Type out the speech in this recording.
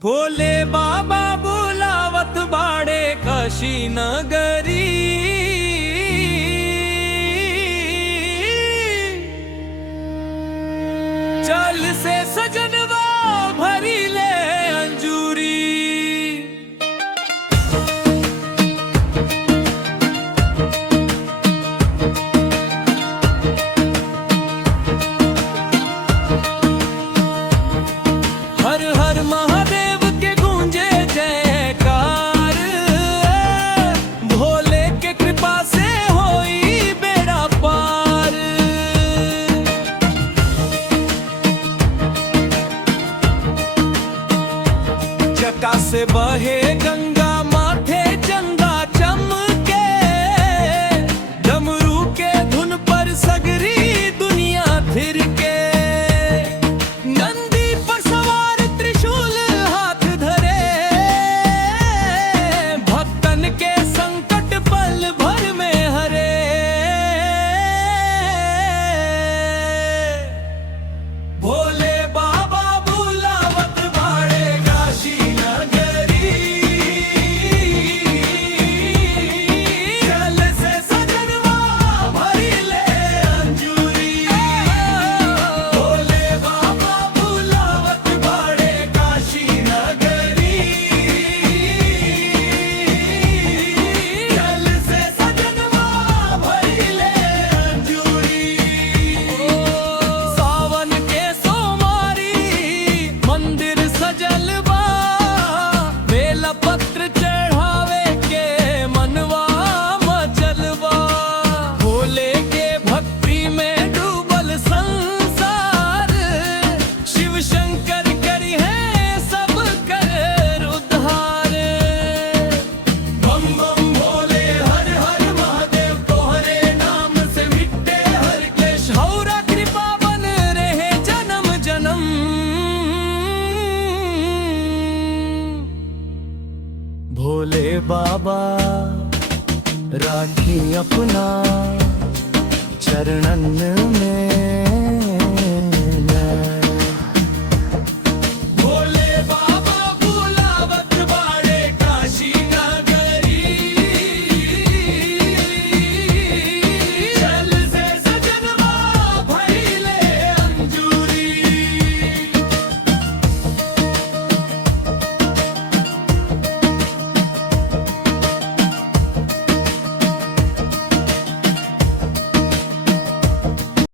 भोले बाबा बुलावत बाड़े काशी नगरी। चल से सजनवा भरी ले अंजूरी। हर हर महादेव के गूंजे जयकार। भोले के कृपा से होई बेड़ा पार। जटा से बहे गंगा माथे चंदा चमके। डमरू के धुन पर सगरी दुनिया फिर के। नंदी पर सवार त्रिशूल हाथ धरे। भक्तन के संकट पल भर में हरे। भोले बाबा बुलावत बाड़े काशी नगरी। चल से सजनवा भरी ले अंजूरी। भोले बाबा बुलावत बाड़े काशी नगरी। चल से सजनवा भरी ले अंजूरी। सावन के सोमारी मंदिर सजल बा। बेला पत्र चढ़ावे के मनवा मचलवा। भोले के भक्ति में डूबल संसार। शिव शंकर करी है सब कर उद्धार। बम बम भोले हर हर महादेव। तोहरे नाम से मिटे हर क्लेश। हौरा कृपा बन रहे जन्म जन्म। भोले बाबा राखी अपना चरणन में।